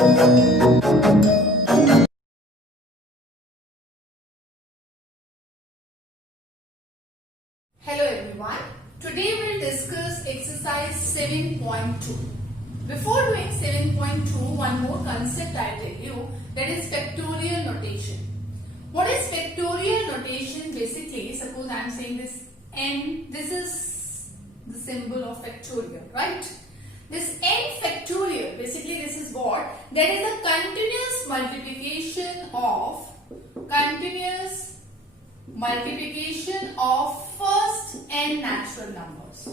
Hello everyone. Today we will discuss exercise 7.2. Before doing 7.2, one more concept I tell you, that is factorial notation. What is factorial notation? Basically, suppose I am saying this n, this is the symbol of factorial, right? This n factorial, basically this is what? That is a continuous multiplication of first n natural numbers,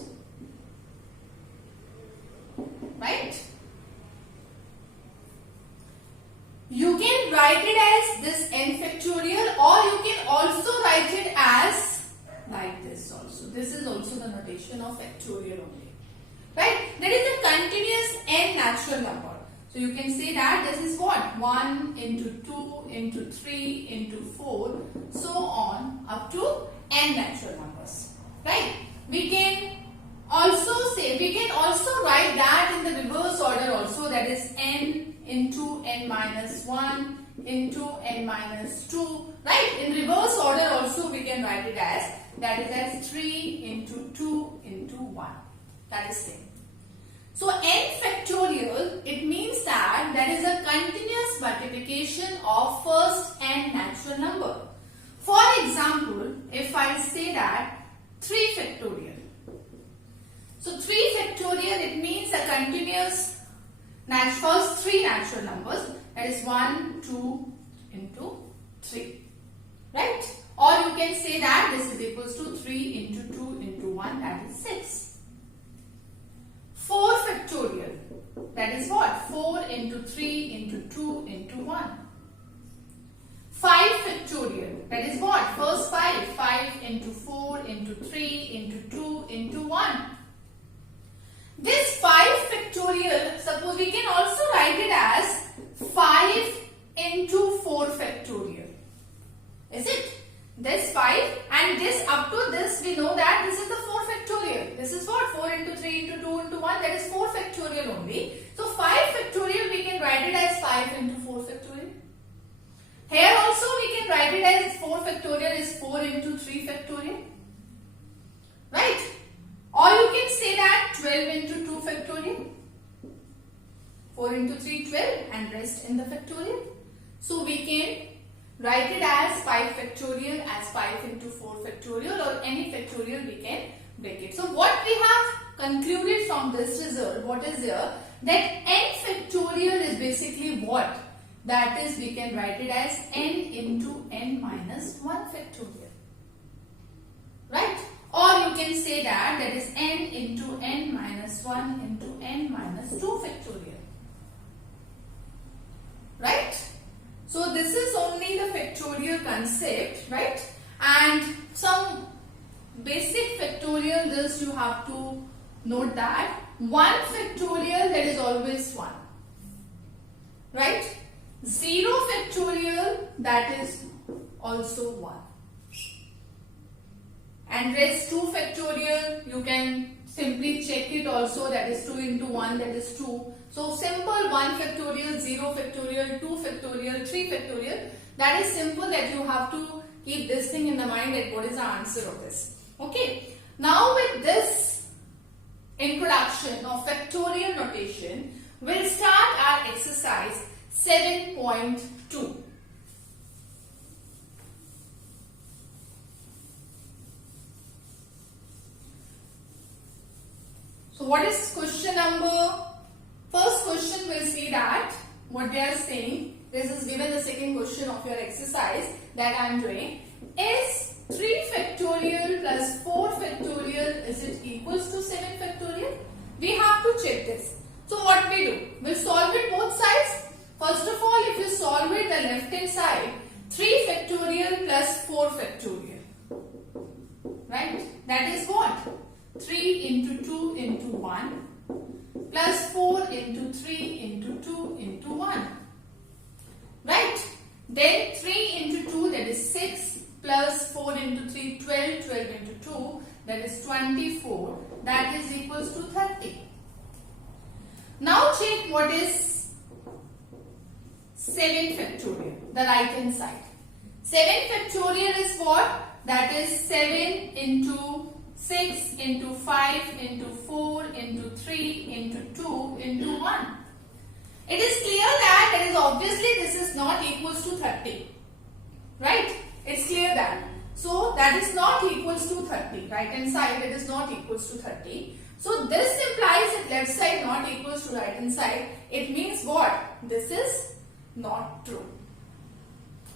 right? You can write it as this n factorial, or you can also write it as like this also. This is also the notation of factorial only, right? That is a continuous n natural number. So you can say that this is what? 1 into 2 into 3 into 4, so on up to n natural numbers, right? We can also write that in the reverse order also, that is n into n minus 1 into n minus 2, right? In reverse order also we can write it as, that is as 3 into 2 into 1. That is same. So n factorial, it means that there is a continuous multiplication of first n natural number. For example, if I say that 3 factorial. So 3 factorial, it means a continuous first 3 natural numbers, that is 1, 2 into 3, right? Or you can say that this is equals to 3 into 2 into 1, that is 6. 4 factorial, that is what? 4 into 3 into 2 into 1. 5 factorial, that is what? First 5, 5 into 4 into 3 into 2 into 1. This 5 factorial, suppose we can also write it as 5 into 4 factorial. Is it? This 5 and this up to this, we know that this is the 4 factorial. This is what? 4 into 3 into 2 into 1, that is 4 factorial only. So 5 factorial, we can write it as 5 into 4 factorial. Here also we can write it as 4 factorial is 4 into 3 factorial, right? Or you can say that 12 into 2 factorial. 4 into 3, 12, and rest in the factorial. So we can write it as 5 factorial, as 5 into 4 factorial, or any factorial we can break it. So what we have concluded from this result, what is here? That n factorial is basically what? That is, we can write it as n into n minus 1 factorial, right? Or you can say that that is n into n minus 1 into n minus 2 factorial, right? So this is only the factorial concept, right? And some basic factorial, this you have to note that 1 factorial, that is always 1, right? 0 factorial, that is also 1. And rest 2 factorial, you can simply check it also, that is 2 into 1, that is 2. So simple 1 factorial, 0 factorial, 2 factorial, 3 factorial. That is simple, that you have to keep this thing in the mind, that what is the answer of this. Okay. Now with this introduction of factorial notation, we'll start our exercise 7.2. So what is question number? First question, we'll see that what they are saying. This is given the second question of your exercise that I am doing. Is 3 factorial plus 4 factorial, is it equals to 7 factorial? We have to check this. So what we do? We'll solve it both sides. First of all, if you solve it the left hand side, 3 factorial plus 4 factorial, right? That is what? 3 into 2 into 1 plus 4 into 3 into 2 into 1, right? Then 3 into 2, that is 6, plus 4 into 3, 12, 12 into 2, that is 24, that is equals to 30. Now check what is 7 factorial, the right hand side. 7 factorial is what? That is 7 into 6 into 5 into 4 into 3 into 2 into 1. It is clear that it is obviously this is not equals to 30. Right? It's clear that. So that is not equals to 30. Right hand side it is not equals to 30. So this implies that left side not equals to right hand side. It means what? This is not true.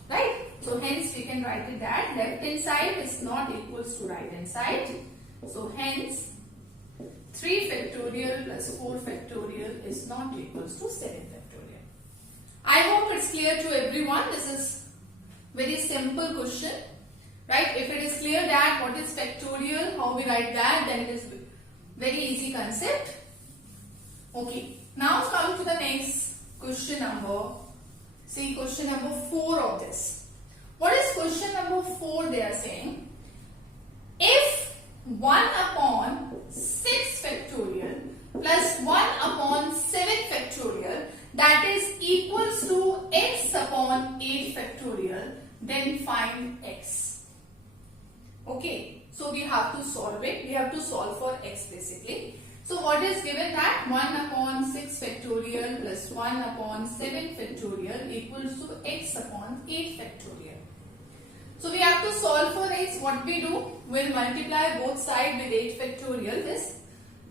Right? So hence we can write it that left hand side is not equals to right hand side. So hence 3 factorial plus 4 factorial is not equals to 7 factorial. I hope it's clear to everyone. This is very simple question. Right? If it is clear that what is factorial, how we write that, then it is very easy concept. Okay. Now come to the next question number. See question number 4 of this. What is question number 4 they are saying? If 1 upon 6 factorial plus 1 upon 7 factorial that is equals to x upon 8 factorial, then find x. Okay, so we have to solve it. We have to solve for x basically. So what is given that 1 upon 6 factorial plus 1 upon 7 factorial equals to x upon 8 factorial. So we have to solve for x. What we do? We'll multiply both sides with 8 factorial this,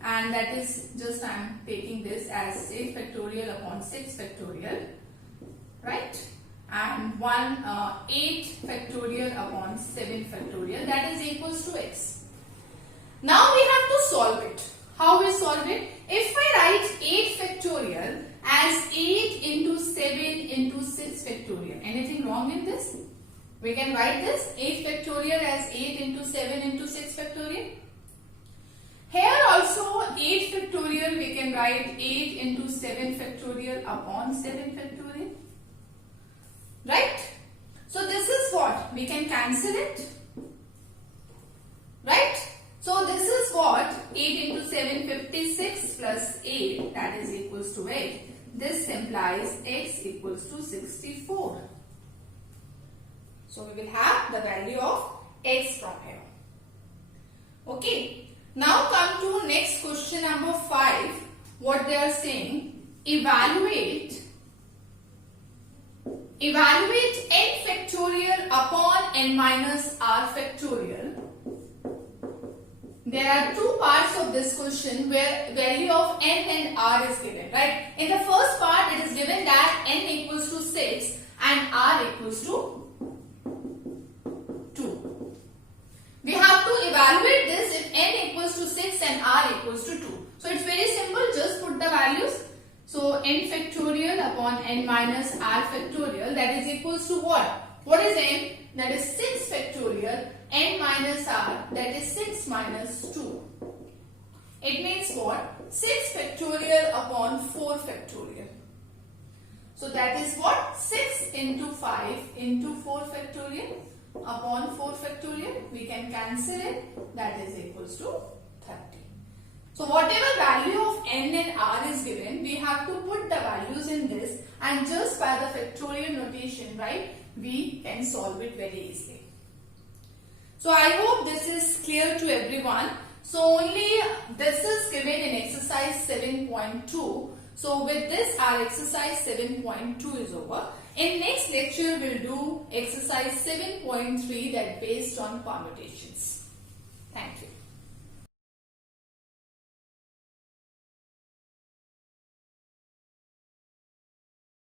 and that is just I am taking this as 8 factorial upon 6 factorial, right? And 8 factorial upon 7 factorial, that is equals to x. Now we have to solve it. How we solve it? If I write 8 factorial as 8 into 7 into 6 factorial, anything wrong in this? We can write this 8 factorial as 8 into 7 into 6 factorial. Here also 8 factorial we can write 8 into 7 factorial upon 7 factorial. Right? So this is what? We can cancel it. Right? So this is what? 8 into 7, 56 plus 8, that is equals to 8. This implies x equals to 64. So we will have the value of x from here. Okay. Now come to next question number 5. What they are saying, evaluate n factorial upon n minus r factorial. There are two parts of this question where value of n and r is given, right? In the first part it is given that n equals to 6 and r equals to 2. We have to evaluate this if n equals to 6 and r equals to 2. So it's very simple, just put the values. So n factorial upon n minus r factorial, that is equals to what? What is n? That is 6 factorial, n minus r, that is 6 minus 2. It means what? 6 factorial upon 4 factorial. So that is what? 6 into 5 into 4 factorial upon 4 factorial. We can cancel it. That is equals to 30. So whatever value of n and r is given, we have to put the values in this, and just by the factorial notation, right, we can solve it very easily. So I hope this is clear to everyone. So only this is given in exercise 7.2. So with this our exercise 7.2 is over. In next lecture we'll do exercise 7.3 that based on permutations. Thank you.